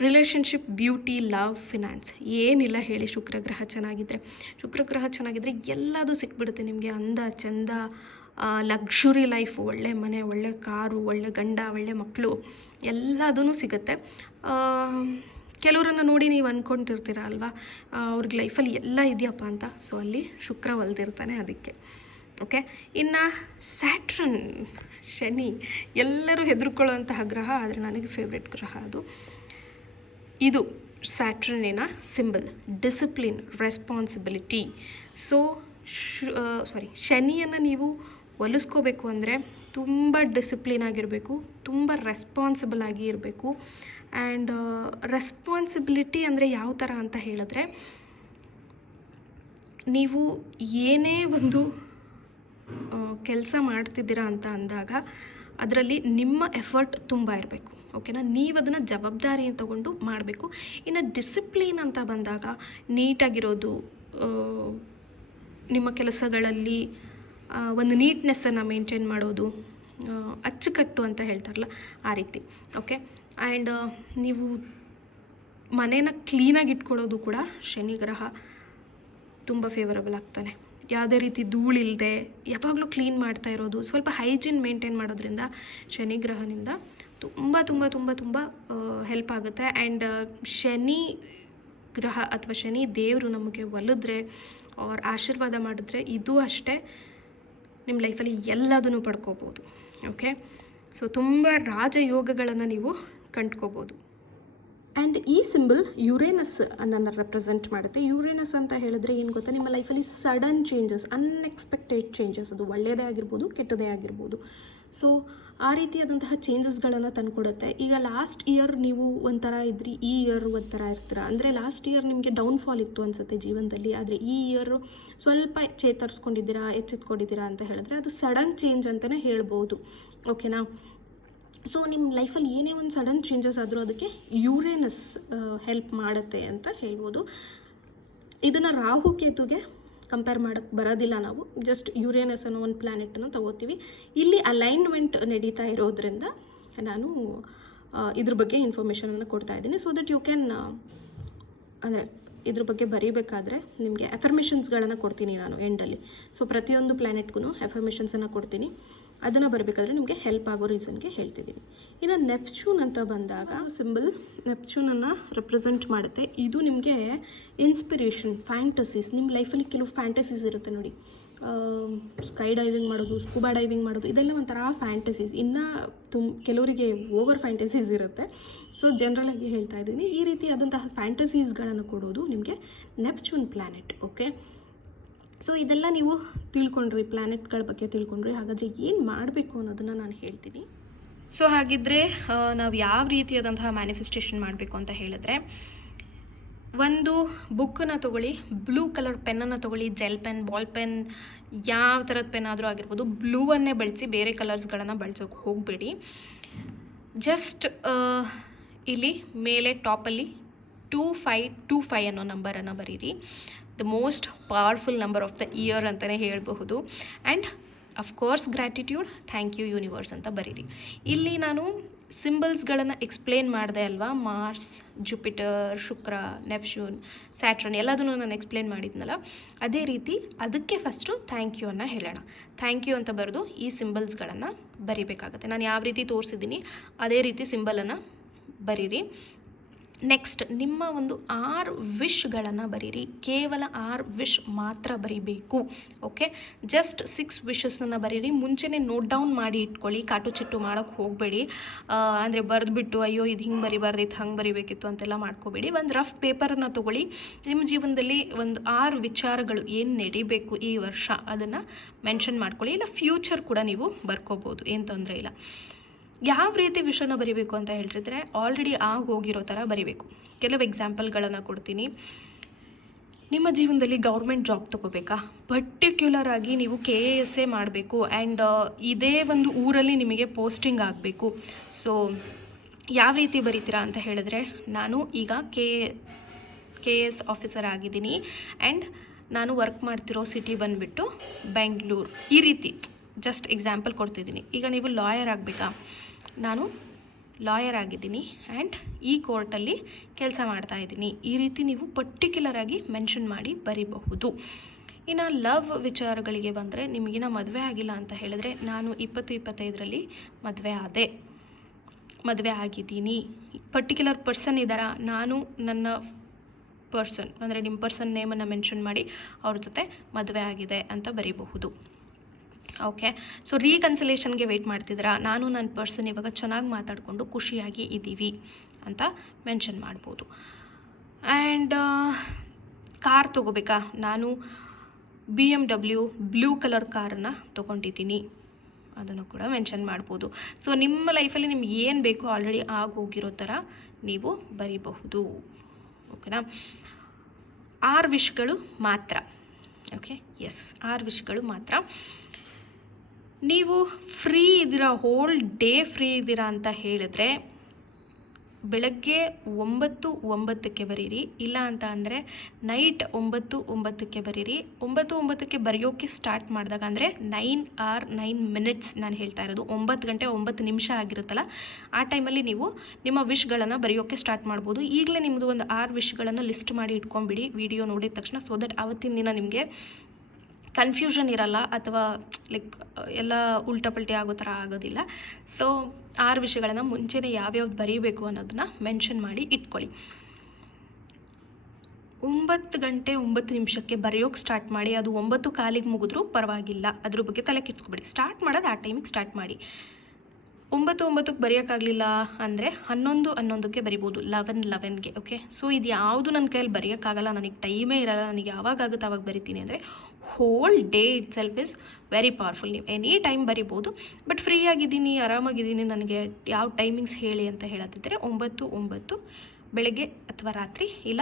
ರಿಲೇಷನ್ಶಿಪ್, ಬ್ಯೂಟಿ, ಲವ್, ಫಿನಾನ್ಸ್, ಏನಿಲ್ಲ ಹೇಳಿ ಶುಕ್ರ ಗ್ರಹ ಚೆನ್ನಾಗಿದ್ದರೆ. ಶುಕ್ರ ಗ್ರಹ ಚೆನ್ನಾಗಿದ್ದರೆ ಎಲ್ಲದೂ ಸಿಕ್ಬಿಡುತ್ತೆ ನಿಮಗೆ. ಅಂದ ಚಂದ, ಲಕ್ಸುರಿ ಲೈಫ್, ಒಳ್ಳೆ ಮನೆ, ಒಳ್ಳೆ ಕಾರು, ಒಳ್ಳೆ ಗಂಡ, ಒಳ್ಳೆ ಮಕ್ಕಳು, ಎಲ್ಲದೂ ಸಿಗುತ್ತೆ. ಕೆಲವರನ್ನು ನೋಡಿ ನೀವು ಅಂದ್ಕೊತಿರ್ತೀರ ಅಲ್ವಾ, ಅವ್ರಿಗೆ ಲೈಫಲ್ಲಿ ಎಲ್ಲ ಇದೆಯಪ್ಪ ಅಂತ. ಸೊ ಅಲ್ಲಿ ಶುಕ್ರ ಒಲ್ದಿರ್ತಾನೆ ಅದಕ್ಕೆ. ಓಕೆ, ಇನ್ನು ಸ್ಯಾಟ್ರನ್, ಶನಿ, ಎಲ್ಲರೂ ಹೆದರ್ಕೊಳ್ಳುವಂತಹ ಗ್ರಹ, ಆದರೆ ನನಗೆ ಫೇವ್ರೆಟ್ ಗ್ರಹ ಅದು. ಇದು ಸ್ಯಾಟ್ರನಿನ ಸಿಂಬಲ್, ಡಿಸಿಪ್ಲಿನ್, ರೆಸ್ಪಾನ್ಸಿಬಿಲಿಟಿ. ಸೊ ಶನಿಯನ್ನು ನೀವು ಒಲಿಸ್ಕೋಬೇಕು ಅಂದರೆ ತುಂಬ ಡಿಸಿಪ್ಲಿನ್ ಆಗಿರಬೇಕು, ತುಂಬ ರೆಸ್ಪಾನ್ಸಿಬಲ್ ಆಗಿ ಇರಬೇಕು. ಆ್ಯಂಡ್ ರೆಸ್ಪಾನ್ಸಿಬಿಲಿಟಿ ಅಂದರೆ ಯಾವ ಥರ ಅಂತ ಹೇಳಿದ್ರೆ, ನೀವು ಏನೇ ಒಂದು ಕೆಲಸ ಮಾಡ್ತಿದ್ದೀರಾ ಅಂತ ಅಂದಾಗ ಅದರಲ್ಲಿ ನಿಮ್ಮ ಎಫರ್ಟ್ ತುಂಬ ಇರಬೇಕು. ಓಕೆನಾ, ನೀವು ಅದನ್ನು ಜವಾಬ್ದಾರಿ ತಗೊಂಡು ಮಾಡಬೇಕು. ಇನ್ನು ಡಿಸಿಪ್ಲಿನ್ ಅಂತ ಬಂದಾಗ ನೀಟಾಗಿರೋದು, ನಿಮ್ಮ ಕೆಲಸಗಳಲ್ಲಿ ಒಂದು ನೀಟ್ನೆಸ್ಸನ್ನು ಮೇಂಟೈನ್ ಮಾಡೋದು, ಅಚ್ಚುಕಟ್ಟು ಅಂತ ಹೇಳ್ತಾರಲ್ಲ ಆ ರೀತಿ. ಓಕೆ, ಆ್ಯಂಡ್ ನೀವು ಮನೇನ ಕ್ಲೀನಾಗಿ ಇಟ್ಕೊಳ್ಳೋದು ಕೂಡ ಶನಿ ಗ್ರಹ ತುಂಬ ಫೇವರಬಲ್ ಆಗ್ತಾನೆ. ಯಾವುದೇ ರೀತಿ ಧೂಳಿಲ್ಲದೆ ಯಾವಾಗಲೂ ಕ್ಲೀನ್ ಮಾಡ್ತಾ ಇರೋದು, ಸ್ವಲ್ಪ ಹೈಜೀನ್ ಮೇಂಟೈನ್ ಮಾಡೋದ್ರಿಂದ ಶನಿ ಗ್ರಹದಿಂದ ತುಂಬ ತುಂಬ ತುಂಬ ತುಂಬ ಹೆಲ್ಪ್ ಆಗುತ್ತೆ. ಆ್ಯಂಡ್ ಶನಿ ಗ್ರಹ ಅಥವಾ ಶನಿ ದೇವರು ನಮಗೆ ಒಲಿದ್ರೆ ಅವ್ರ ಆಶೀರ್ವಾದ ಮಾಡಿದ್ರೆ ಇದು ಅಷ್ಟೇ ನಿಮ್ಮ ಲೈಫಲ್ಲಿ ಎಲ್ಲದನ್ನು ಪಡ್ಕೋಬೋದು. ಓಕೆ, ಸೊ ತುಂಬ ರಾಜಯೋಗಗಳನ್ನು ನೀವು ಕಂಡ್ಕೋಬೋದು. ಆ್ಯಂಡ್ ಈ ಸಿಂಬಲ್ ಯುರೇನಸ್ ಅನ್ನು ರೆಪ್ರೆಸೆಂಟ್ ಮಾಡುತ್ತೆ. ಯುರೇನಸ್ ಅಂತ ಹೇಳಿದ್ರೆ ಏನು ಗೊತ್ತಾ, ನಿಮ್ಮ ಲೈಫಲ್ಲಿ ಸಡನ್ ಚೇಂಜಸ್, ಅನ್ಎಕ್ಸ್ಪೆಕ್ಟೆಡ್ ಚೇಂಜಸ್, ಅದು ಒಳ್ಳೆಯದೇ ಆಗಿರ್ಬೋದು, ಕೆಟ್ಟದೇ ಆಗಿರ್ಬೋದು. ಸೊ ಆ ರೀತಿಯಾದಂತಹ ಚೇಂಜಸ್ಗಳನ್ನು ತಂದುಕೊಡುತ್ತೆ. ಈಗ ಲಾಸ್ಟ್ ಇಯರ್ ನೀವು ಒಂಥರ ಇದ್ರಿ, ಈ ಇಯರ್ ಒಂಥರ ಇರ್ತೀರ. ಅಂದರೆ ಲಾಸ್ಟ್ ಇಯರ್ ನಿಮಗೆ ಡೌನ್ಫಾಲ್ ಇತ್ತು ಅನಿಸುತ್ತೆ ಜೀವನದಲ್ಲಿ, ಆದರೆ ಈ ಇಯರು ಸ್ವಲ್ಪ ಚೇತರಿಸ್ಕೊಂಡಿದ್ದೀರಾ, ಎಚ್ಚೆತ್ಕೊಂಡಿದ್ದೀರಾ ಅಂತ ಹೇಳಿದ್ರೆ ಅದು ಸಡನ್ ಚೇಂಜ್ ಅಂತಲೇ ಹೇಳ್ಬೋದು. ಓಕೆನಾ, ಸೊ ನಿಮ್ಮ ಲೈಫಲ್ಲಿ ಏನೇ ಒಂದು ಸಡನ್ ಚೇಂಜಸ್ ಆದರೂ ಅದಕ್ಕೆ ಯುರೇನಸ್ ಹೆಲ್ಪ್ ಮಾಡುತ್ತೆ ಅಂತ ಹೇಳ್ಬೋದು. ಇದನ್ನು ರಾಹು ಕೇತುಗೆ ಕಂಪೇರ್ ಮಾಡೋಕ್ಕೆ ಬರೋದಿಲ್ಲ. ನಾವು ಜಸ್ಟ್ ಯುರೇನಸ್ ಅನ್ನೋ ಒಂದು ಪ್ಲ್ಯಾನೆಟನ್ನು ತಗೋತೀವಿ. ಇಲ್ಲಿ ಅಲೈನ್ಮೆಂಟ್ ನಡೀತಾ ಇರೋದ್ರಿಂದ ನಾನು ಇದ್ರ ಬಗ್ಗೆ ಇನ್ಫಾರ್ಮೇಷನನ್ನು ಕೊಡ್ತಾ ಇದ್ದೀನಿ. ಸೊ ದಟ್ ಯು ಕ್ಯಾನ್, ಅಂದರೆ ಇದ್ರ ಬಗ್ಗೆ ಬರೀಬೇಕಾದ್ರೆ ನಿಮಗೆ ಅಫರ್ಮೇಷನ್ಸ್ಗಳನ್ನು ಕೊಡ್ತೀನಿ ನಾನು ಎಂಡಲ್ಲಿ. ಸೊ ಪ್ರತಿಯೊಂದು ಪ್ಲ್ಯಾನೆಟ್ಗೂ ಅಫರ್ಮೇಷನ್ಸನ್ನು ಕೊಡ್ತೀನಿ. ಅದನ್ನು ಬರಬೇಕಾದ್ರೆ ನಿಮಗೆ ಹೆಲ್ಪ್ ಆಗೋ ರೀಸನ್ಗೆ ಹೇಳ್ತಿದ್ದೀನಿ. ಇನ್ನು ನೆಪ್ಚೂನ್ ಅಂತ ಬಂದಾಗ ಸಿಂಬಲ್ ನೆಪ್ಚೂನನ್ನು ರೆಪ್ರೆಸೆಂಟ್ ಮಾಡುತ್ತೆ. ಇದು ನಿಮಗೆ ಇನ್ಸ್ಪಿರೇಷನ್, ಫ್ಯಾಂಟಸೀಸ್, ನಿಮ್ಮ ಲೈಫಲ್ಲಿ ಕೆಲವು ಫ್ಯಾಂಟಸೀಸ್ ಇರುತ್ತೆ ನೋಡಿ. ಸ್ಕೈ ಡೈವಿಂಗ್ ಮಾಡೋದು, ಸ್ಕೂಬಾ ಡೈವಿಂಗ್ ಮಾಡೋದು, ಇದೆಲ್ಲ ಒಂಥರ ಫ್ಯಾಂಟಸೀಸ್. ಇನ್ನು ಕೆಲವರಿಗೆ ಓವರ್ ಫ್ಯಾಂಟಸೀಸ್ ಇರುತ್ತೆ. ಸೊ ಜನರಲಾಗಿ ಹೇಳ್ತಾ ಇದ್ದೀನಿ, ಈ ರೀತಿಯಾದಂತಹ ಫ್ಯಾಂಟಸೀಸ್ಗಳನ್ನು ಕೊಡೋದು ನಿಮಗೆ ನೆಪ್ಚೂನ್ ಪ್ಲ್ಯಾನೆಟ್. ಓಕೆ, ಸೊ ಇದೆಲ್ಲ ನೀವು ತಿಳ್ಕೊಂಡ್ರಿ, ಪ್ಲ್ಯಾನೆಟ್ಗಳ ಬಗ್ಗೆ ತಿಳ್ಕೊಂಡ್ರಿ. ಹಾಗಾದರೆ ಏನು ಮಾಡಬೇಕು ಅನ್ನೋದನ್ನು ನಾನು ಹೇಳ್ತೀನಿ. ಸೊ ಹಾಗಿದ್ದರೆ ನಾವು ಯಾವ ರೀತಿಯಾದಂತಹ ಮ್ಯಾನಿಫೆಸ್ಟೇಷನ್ ಮಾಡಬೇಕು ಅಂತ ಹೇಳಿದ್ರೆ, ಒಂದು ಬುಕ್ಕನ್ನು ತೊಗೊಳ್ಳಿ, ಬ್ಲೂ ಕಲರ್ ಪೆನ್ನನ್ನು ತೊಗೊಳ್ಳಿ, ಜೆಲ್ ಪೆನ್, ಬಾಲ್ ಪೆನ್, ಯಾವ ಥರದ ಪೆನ್ ಆದರೂ ಆಗಿರ್ಬೋದು. ಬ್ಲೂವನ್ನೇ ಬಳಸಿ, ಬೇರೆ ಕಲರ್ಸ್ಗಳನ್ನು ಬಳಸೋಕೆ ಹೋಗಬೇಡಿ. ಜಸ್ಟ್ ಇಲ್ಲಿ ಮೇಲೆ ಟಾಪಲ್ಲಿ 2525 ಅನ್ನೋ ನಂಬರನ್ನು ಬರೀರಿ. The most powerful number of the year ಅಂತಲೇ ಹೇಳಬಹುದು. And of course gratitude, thank you universe ಅಂತ ಬರೀರಿ. ಇಲ್ಲಿ ನಾನು ಸಿಂಬಲ್ಸ್ಗಳನ್ನು ಎಕ್ಸ್ಪ್ಲೇನ್ ಮಾಡಿದೆ ಅಲ್ವಾ, ಮಾರ್ಸ್, ಜುಪಿಟರ್, ಶುಕ್ರ, ನೆಪ್ಚೂನ್, ಸ್ಯಾಟ್ರನ್, ಎಲ್ಲದನ್ನು ನಾನು ಎಕ್ಸ್ಪ್ಲೇನ್ ಮಾಡಿದ್ನಲ್ಲ, ಅದೇ ರೀತಿ ಅದಕ್ಕೆ ಫಸ್ಟು ಥ್ಯಾಂಕ್ ಯು ಅನ್ನು ಹೇಳೋಣ. ಥ್ಯಾಂಕ್ ಯು ಅಂತ ಬರೆದು ಈ ಸಿಂಬಲ್ಸ್ಗಳನ್ನು ಬರಿಬೇಕಾಗತ್ತೆ. ನಾನು ಯಾವ ರೀತಿ ತೋರಿಸಿದ್ದೀನಿ ಅದೇ ರೀತಿ ಸಿಂಬಲನ್ನು ಬರೀರಿ. ನೆಕ್ಸ್ಟ್ ನಿಮ್ಮ ಒಂದು 6 ವಿಶ್ಗಳನ್ನು ಬರೀರಿ. ಕೇವಲ 6 ವಿಶ್ ಮಾತ್ರ ಬರೀಬೇಕು. ಓಕೆ, ಜಸ್ಟ್ 6 ವಿಶಸ್ಸನ್ನು ಬರೀರಿ. ಮುಂಚೆನೇ ನೋಟ್ ಡೌನ್ ಮಾಡಿ ಇಟ್ಕೊಳ್ಳಿ, ಕಾಟು ಚಿಟ್ಟು ಮಾಡೋಕ್ಕೆ ಹೋಗಬೇಡಿ. ಅಂದರೆ ಬರೆದ್ಬಿಟ್ಟು ಅಯ್ಯೋ ಇದು ಹಿಂಗೆ ಬರಿಬಾರ್ದಿತ್ತು, ಹಂಗೆ ಬರಿಬೇಕಿತ್ತು ಅಂತೆಲ್ಲ ಮಾಡ್ಕೋಬೇಡಿ. ಒಂದು ರಫ್ ಪೇಪರನ್ನು ತೊಗೊಳ್ಳಿ. ನಿಮ್ಮ ಜೀವನದಲ್ಲಿ ಒಂದು 6 ವಿಚಾರಗಳು ಏನು ನಡಿಬೇಕು ಈ ವರ್ಷ ಅದನ್ನು ಮೆನ್ಷನ್ ಮಾಡ್ಕೊಳ್ಳಿ. ಇಲ್ಲ ಫ್ಯೂಚರ್ ಕೂಡ ನೀವು ಬರ್ಕೋಬೋದು, ಏನು ತೊಂದರೆ ಇಲ್ಲ. ಯಾವ ರೀತಿ ವಿಷಯನ ಬರಿಬೇಕು ಅಂತ ಹೇಳಿದ್ರೆ, ಆಲ್ರೆಡಿ ಆಗೋಗಿರೋ ಥರ ಬರಿಬೇಕು. ಕೆಲವು ಎಕ್ಸಾಂಪಲ್ಗಳನ್ನು ಕೊಡ್ತೀನಿ. ನಿಮ್ಮ ಜೀವನದಲ್ಲಿ ಗೌರ್ಮೆಂಟ್ ಜಾಬ್ ತೊಗೋಬೇಕಾ? ಪರ್ಟಿಕ್ಯುಲರ್ ಆಗಿ ನೀವು KAS ಮಾಡಬೇಕು ಆ್ಯಂಡ್ ಇದೇ ಒಂದು ಊರಲ್ಲಿ ನಿಮಗೆ ಪೋಸ್ಟಿಂಗ್ ಆಗಬೇಕು. ಸೊ ಯಾವ ರೀತಿ ಬರೀತೀರಾ ಅಂತ ಹೇಳಿದ್ರೆ, ನಾನು ಈಗ KAS ಆಫೀಸರ್ ಆಗಿದ್ದೀನಿ ಆ್ಯಂಡ್ ನಾನು ವರ್ಕ್ ಮಾಡ್ತಿರೋ ಸಿಟಿ ಬಂದುಬಿಟ್ಟು ಬೆಂಗಳೂರು. ಈ ರೀತಿ ಜಸ್ಟ್ ಎಕ್ಸಾಂಪಲ್ ಕೊಡ್ತಿದ್ದೀನಿ. ಈಗ ನೀವು ಲಾಯರ್ ಆಗಬೇಕಾ? ನಾನು ಲಾಯರ್ ಆಗಿದ್ದೀನಿ ಆ್ಯಂಡ್ ಈ ಕೋರ್ಟಲ್ಲಿ ಕೆಲಸ ಮಾಡ್ತಾ ಇದ್ದೀನಿ. ಈ ರೀತಿ ನೀವು ಪರ್ಟಿಕ್ಯುಲರ್ ಆಗಿ ಮೆನ್ಷನ್ ಮಾಡಿ ಬರೀಬಹುದು. ಇನ್ನು ಲವ್ ವಿಚಾರಗಳಿಗೆ ಬಂದರೆ, ನಿಮಗಿನ ಮದುವೆ ಆಗಿಲ್ಲ ಅಂತ ಹೇಳಿದ್ರೆ, ನಾನು 20-25ರಲ್ಲಿ ಮದುವೆ ಆಗಿದ್ದೀನಿ. ಪರ್ಟಿಕ್ಯುಲರ್ ಪರ್ಸನ್ ಇದ್ದಾರಾ? ನಾನು ನನ್ನ ಪರ್ಸನ್ ಅಂದರೆ ನಿಮ್ಮ ಪರ್ಸನ್ ನೇಮನ್ನು ಮೆನ್ಷನ್ ಮಾಡಿ ಅವ್ರ ಜೊತೆ ಮದುವೆ ಆಗಿದೆ ಅಂತ ಬರೀಬಹುದು. ಓಕೆ, ಸೊ ರೀಕನ್ಸಿಲೇಷನ್ಗೆ ವೆಯ್ಟ್ ಮಾಡ್ತಿದ್ದೀರಾ? ನಾನು ನನ್ನ ಪರ್ಸನ್ ಇವಾಗ ಚೆನ್ನಾಗಿ ಮಾತಾಡಿಕೊಂಡು ಖುಷಿಯಾಗಿ ಇದ್ದೀವಿ ಅಂತ ಮೆನ್ಷನ್ ಮಾಡ್ಬೋದು. ಆ್ಯಂಡ್ ಕಾರ್ ತೊಗೋಬೇಕಾ? ನಾನು BMW ಬ್ಲೂ ಕಲರ್ ಕಾರನ್ನು ತೊಗೊಂಡಿದ್ದೀನಿ, ಅದನ್ನು ಕೂಡ ಮೆನ್ಷನ್ ಮಾಡ್ಬೋದು. ಸೊ ನಿಮ್ಮ ಲೈಫಲ್ಲಿ ನಿಮ್ಗೆ ಏನು ಬೇಕೋ ಆಲ್ರೆಡಿ ಆಗೋಗಿರೋ ಥರ ನೀವು ಬರೀಬಹುದು. ಓಕೆನಾ? 6 ವಿಷ್ಗಳು ಮಾತ್ರ. ಓಕೆ, ಎಸ್, 6 ವಿಷ್ಗಳು ಮಾತ್ರ. ನೀವು ಫ್ರೀ ಇದ್ದೀರಾ, ಹೋಲ್ ಡೇ ಫ್ರೀ ಇದ್ದೀರಾ ಅಂತ ಹೇಳಿದ್ರೆ, ಬೆಳಗ್ಗೆ 9:09ಕ್ಕೆ ಬರೀರಿ. ಇಲ್ಲ ಅಂತ ಅಂದರೆ ನೈಟ್ 9:09ಕ್ಕೆ ಬರೀರಿ. 9:09ಕ್ಕೆ ಬರೆಯೋಕ್ಕೆ ಸ್ಟಾರ್ಟ್ ಮಾಡಿದಾಗ ಅಂದರೆ 9 ನಾನು ಹೇಳ್ತಾ ಇರೋದು 9 ಗಂಟೆ 9 ನಿಮಿಷ ಆಗಿರುತ್ತಲ್ಲ, ಆ ಟೈಮಲ್ಲಿ ನೀವು ನಿಮ್ಮ ವಿಶ್ಗಳನ್ನು ಬರೆಯೋಕ್ಕೆ ಸ್ಟಾರ್ಟ್ ಮಾಡ್ಬೋದು. ಈಗಲೇ ನಿಮ್ಮದು ಒಂದು 6 ವಿಶ್ಗಳನ್ನು ಲಿಸ್ಟ್ ಮಾಡಿ ಇಟ್ಕೊಂಬಿಡಿ ವಿಡಿಯೋ ನೋಡಿದ ತಕ್ಷಣ. ಸೊ ದಟ್ ಆವತ್ತಿನ ದಿನ ನಿಮಗೆ ಕನ್ಫ್ಯೂಷನ್ ಇರಲ್ಲ, ಅಥವಾ ಲೈಕ್ ಎಲ್ಲ ಉಲ್ಟಾಪಲ್ಟಿ ಆಗೋ ಥರ ಆಗೋದಿಲ್ಲ. ಸೊ 6 ವಿಷಯಗಳನ್ನು ಮುಂಚೆನೇ ಯಾವ್ಯಾವ್ದು ಬರೀಬೇಕು ಅನ್ನೋದನ್ನ ಮೆನ್ಷನ್ ಮಾಡಿ ಇಟ್ಕೊಳ್ಳಿ. 9 ಗಂಟೆ 9 ನಿಮಿಷಕ್ಕೆ ಬರೆಯೋಕ್ಕೆ ಸ್ಟಾರ್ಟ್ ಮಾಡಿ. ಅದು 9:15ಗೆ ಮುಗಿದ್ರೂ ಪರವಾಗಿಲ್ಲ, ಅದ್ರ ಬಗ್ಗೆ ತಲೆ ಕೆಡಿಸ್ಕೊಬೇಡಿ. ಸ್ಟಾರ್ಟ್ ಮಾಡೋದು ಆ ಟೈಮಿಗೆ ಸ್ಟಾರ್ಟ್ ಮಾಡಿ. 9:09ಕ್ಕೆ ಬರೆಯೋಕ್ಕಾಗಲಿಲ್ಲ ಅಂದರೆ 11:11ಕ್ಕೆ ಬರಿಬೋದು, 11:11ಗೆ. ಓಕೆ, ಸೊ ಇದು ಯಾವುದು ನನ್ನ ಕೈಯಲ್ಲಿ ಬರೆಯೋಕ್ಕಾಗಲ್ಲ, ನನಗೆ ಟೈಮೇ ಇರಲ್ಲ, ನನಗೆ ಯಾವಾಗ ಆಗುತ್ತೆ ಆವಾಗ ಬರಿತೀನಿ ಅಂದರೆ, whole day it self is very powerful. ನೀವು ಎನಿ ಟೈಮ್ ಬರಿಬೋದು. ಬಟ್ ಫ್ರೀ ಆಗಿದ್ದೀನಿ, ಆರಾಮಾಗಿದ್ದೀನಿ, ನನಗೆ ಯಾವ ಟೈಮಿಂಗ್ಸ್ ಹೇಳಿ ಅಂತ ಹೇಳತ್ತಿದ್ದರೆ 9:09 ಬೆಳಗ್ಗೆ ಅಥವಾ ರಾತ್ರಿ, ಇಲ್ಲ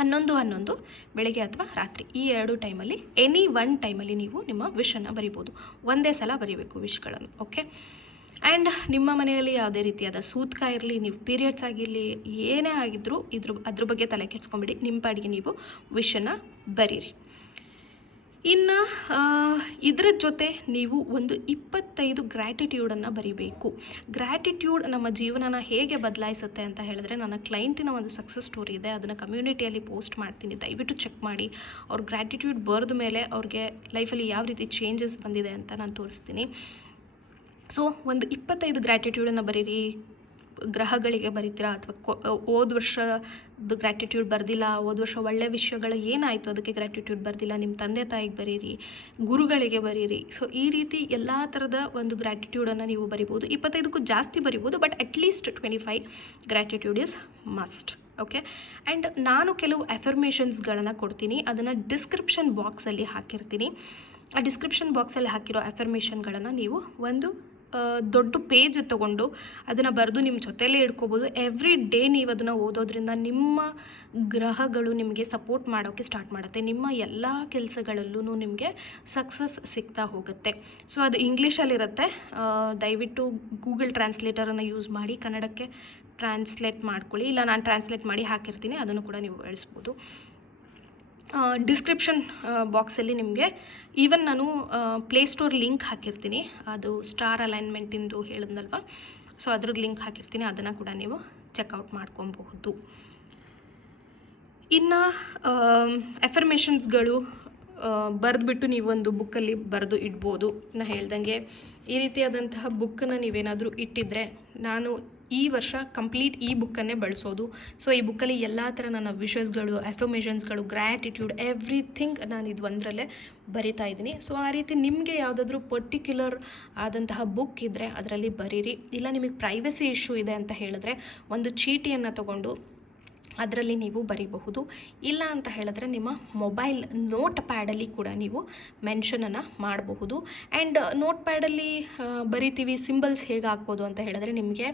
11:11 ಬೆಳಗ್ಗೆ ಅಥವಾ ರಾತ್ರಿ. ಈ 2 ಟೈಮಲ್ಲಿ ಎನಿ ಒನ್ ಟೈಮಲ್ಲಿ ನೀವು ನಿಮ್ಮ ವಿಷನ್ನು ಬರಿಬೋದು. ಒಂದೇ ಸಲ ಬರೀಬೇಕು ವಿಷ್ಗಳನ್ನು. ಓಕೆ, ಆ್ಯಂಡ್ ನಿಮ್ಮ ಮನೆಯಲ್ಲಿ ಯಾವುದೇ ರೀತಿಯಾದ ಸೂತ್ಕ ಇರಲಿ, ನೀವು ಪೀರಿಯಡ್ಸ್ ಆಗಿರಲಿ, ಏನೇ ಆಗಿದ್ದರೂ ಅದ್ರ ಬಗ್ಗೆ ತಲೆ ಕೆಡ್ಸ್ಕೊಂಬಿಡಿ. ನಿಮ್ಮ ಪಾಡಿಗೆ ನೀವು ವಿಷನ್ನು ಬರೀರಿ. ಇನ್ನು ಇದರ ಜೊತೆ ನೀವು ಒಂದು 25 ಗ್ರ್ಯಾಟಿಟ್ಯೂಡನ್ನು ಬರೀಬೇಕು. ಗ್ರ್ಯಾಟಿಟ್ಯೂಡ್ ನಮ್ಮ ಜೀವನನ ಹೇಗೆ ಬದಲಾಯಿಸುತ್ತೆ ಅಂತ ಹೇಳಿದ್ರೆ, ನನ್ನ ಕ್ಲೈಂಟಿನ ಒಂದು ಸಕ್ಸಸ್ ಸ್ಟೋರಿ ಇದೆ, ಅದನ್ನು ಕಮ್ಯುನಿಟಿಯಲ್ಲಿ ಪೋಸ್ಟ್ ಮಾಡ್ತೀನಿ, ದಯವಿಟ್ಟು ಚೆಕ್ ಮಾಡಿ. ಅವ್ರ ಗ್ರ್ಯಾಟಿಟ್ಯೂಡ್ ಬರೆದ ಮೇಲೆ ಅವ್ರಿಗೆ ಲೈಫಲ್ಲಿ ಯಾವ ರೀತಿ ಚೇಂಜಸ್ ಬಂದಿದೆ ಅಂತ ನಾನು ತೋರಿಸ್ತೀನಿ. ಸೊ ಒಂದು 25 ಗ್ರ್ಯಾಟಿಟ್ಯೂಡನ್ನು ಬರೀರಿ. ಗ್ರಹಗಳಿಗೆ ಬರೀತೀರಾ, ಅಥವಾ ಹೋದ ವರ್ಷದ ಗ್ರ್ಯಾಟಿಟ್ಯೂಡ್ ಬರೆದಿಲ್ಲ, ಹೋದ ವರ್ಷ ಒಳ್ಳೆ ವಿಷಯಗಳು ಏನಾಯಿತು ಅದಕ್ಕೆ ಗ್ರ್ಯಾಟಿಟ್ಯೂಡ್ ಬರೆದಿಲ್ಲ, ನಿಮ್ಮ ತಂದೆ ತಾಯಿಗೆ ಬರೀರಿ, ಗುರುಗಳಿಗೆ ಬರೀರಿ. ಸೊ ಈ ರೀತಿ ಎಲ್ಲ ಥರದ ಒಂದು ಗ್ರ್ಯಾಟಿಟ್ಯೂಡನ್ನು ನೀವು ಬರಿಬೋದು. 25ಕ್ಕೂ ಜಾಸ್ತಿ ಬರಿಬೋದು, but at least 25 gratitude is must. Okay, and ನಾನು ಕೆಲವು ಅಫರ್ಮೇಷನ್ಸ್ಗಳನ್ನು ಕೊಡ್ತೀನಿ, ಅದನ್ನು ಡಿಸ್ಕ್ರಿಪ್ಷನ್ ಬಾಕ್ಸಲ್ಲಿ ಹಾಕಿರ್ತೀನಿ. ಆ ಡಿಸ್ಕ್ರಿಪ್ಷನ್ ಬಾಕ್ಸಲ್ಲಿ ಹಾಕಿರೋ ಅಫರ್ಮೇಷನ್ಗಳನ್ನು ನೀವು ಒಂದು ದೊಡ್ಡ ಪೇಜ್ ತೊಗೊಂಡು ಅದನ್ನು ಬರೆದು ನಿಮ್ಮ ಜೊತೆಯಲ್ಲೇ ಇಟ್ಕೋಬೋದು. ಎವ್ರಿ ಡೇ ನೀವು ಅದನ್ನು ಓದೋದ್ರಿಂದ ನಿಮ್ಮ ಗ್ರಹಗಳು ನಿಮಗೆ ಸಪೋರ್ಟ್ ಮಾಡೋಕ್ಕೆ ಸ್ಟಾರ್ಟ್ ಮಾಡುತ್ತೆ. ನಿಮ್ಮ ಎಲ್ಲ ಕೆಲಸಗಳಲ್ಲೂ ನಿಮಗೆ ಸಕ್ಸಸ್ ಸಿಗ್ತಾ ಹೋಗುತ್ತೆ. ಸೊ ಅದು ಇಂಗ್ಲೀಷಲ್ಲಿರುತ್ತೆ, ದಯವಿಟ್ಟು ಗೂಗಲ್ ಟ್ರಾನ್ಸ್ಲೇಟರನ್ನು ಯೂಸ್ ಮಾಡಿ ಕನ್ನಡಕ್ಕೆ ಟ್ರಾನ್ಸ್ಲೇಟ್ ಮಾಡ್ಕೊಳ್ಳಿ. ಇಲ್ಲ ನಾನು ಟ್ರಾನ್ಸ್ಲೇಟ್ ಮಾಡಿ ಹಾಕಿರ್ತೀನಿ, ಅದನ್ನು ಕೂಡ ನೀವು ಬಳಸ್ಬೋದು. ಡಿಸ್ಕ್ರಿಪ್ಷನ್ ಬಾಕ್ಸಲ್ಲಿ ನಿಮಗೆ ಈವನ್ ನಾನು ಪ್ಲೇಸ್ಟೋರ್ ಲಿಂಕ್ ಹಾಕಿರ್ತೀನಿ, ಅದು ಸ್ಟಾರ್ ಅಲೈನ್ಮೆಂಟಿಂದು ಹೇಳಿದ್ನಲ್ವ, ಸೊ ಅದ್ರದ್ದು ಲಿಂಕ್ ಹಾಕಿರ್ತೀನಿ, ಅದನ್ನು ಕೂಡ ನೀವು ಚೆಕ್ಔಟ್ ಮಾಡ್ಕೊಬಹುದು. ಇನ್ನು ಅಫರ್ಮೇಷನ್ಸ್ಗಳು ಬರೆದ್ಬಿಟ್ಟು ನೀವೊಂದು ಬುಕ್ಕಲ್ಲಿ ಬರೆದು ಇಡ್ಬೋದು. ನಾನು ಹೇಳ್ದಂಗೆ ಈ ರೀತಿಯಾದಂತಹ ಬುಕ್ಕನ್ನು ನೀವೇನಾದರೂ ಇಟ್ಟಿದ್ರೆ, ನಾನು ಈ ವರ್ಷ ಕಂಪ್ಲೀಟ್ ಈ ಬುಕ್ಕನ್ನೇ ಬಳಸೋದು. ಸೊ ಈ ಬುಕ್ಕಲ್ಲಿ ಎಲ್ಲ ಥರ ನನ್ನ ವಿಷಸ್ಗಳು, ಅಫರ್ಮೇಷನ್ಸ್ಗಳು, ಗ್ರ್ಯಾಟಿಟ್ಯೂಡ್, ಎವ್ರಿಥಿಂಗ್ ನಾನು ಇದು ಒಂದರಲ್ಲೇ ಬರಿತಾ ಇದ್ದೀನಿ. ಸೊ ಆ ರೀತಿ ನಿಮಗೆ ಯಾವುದಾದ್ರೂ ಪರ್ಟಿಕ್ಯುಲರ್ ಆದಂತಹ ಬುಕ್ ಇದ್ದರೆ ಅದರಲ್ಲಿ ಬರೀರಿ. ಇಲ್ಲ ನಿಮಗೆ ಪ್ರೈವಸಿ ಇಶ್ಯೂ ಇದೆ ಅಂತ ಹೇಳಿದ್ರೆ ಒಂದು ಚೀಟಿಯನ್ನು ತೊಗೊಂಡು ಅದರಲ್ಲಿ ನೀವು ಬರೀಬಹುದು. ಇಲ್ಲ ಅಂತ ಹೇಳಿದ್ರೆ ನಿಮ್ಮ ಮೊಬೈಲ್ ನೋಟ್ ಪ್ಯಾಡಲ್ಲಿ ಕೂಡ ನೀವು ಮೆನ್ಷನನ್ನು ಮಾಡಬಹುದು. ಆ್ಯಂಡ್ ನೋಟ್ ಪ್ಯಾಡಲ್ಲಿ ಬರಿತೀವಿ, ಸಿಂಬಲ್ಸ್ ಹೇಗೆ ಹಾಕ್ಬೋದು ಅಂತ ಹೇಳಿದ್ರೆ, ನಿಮಗೆ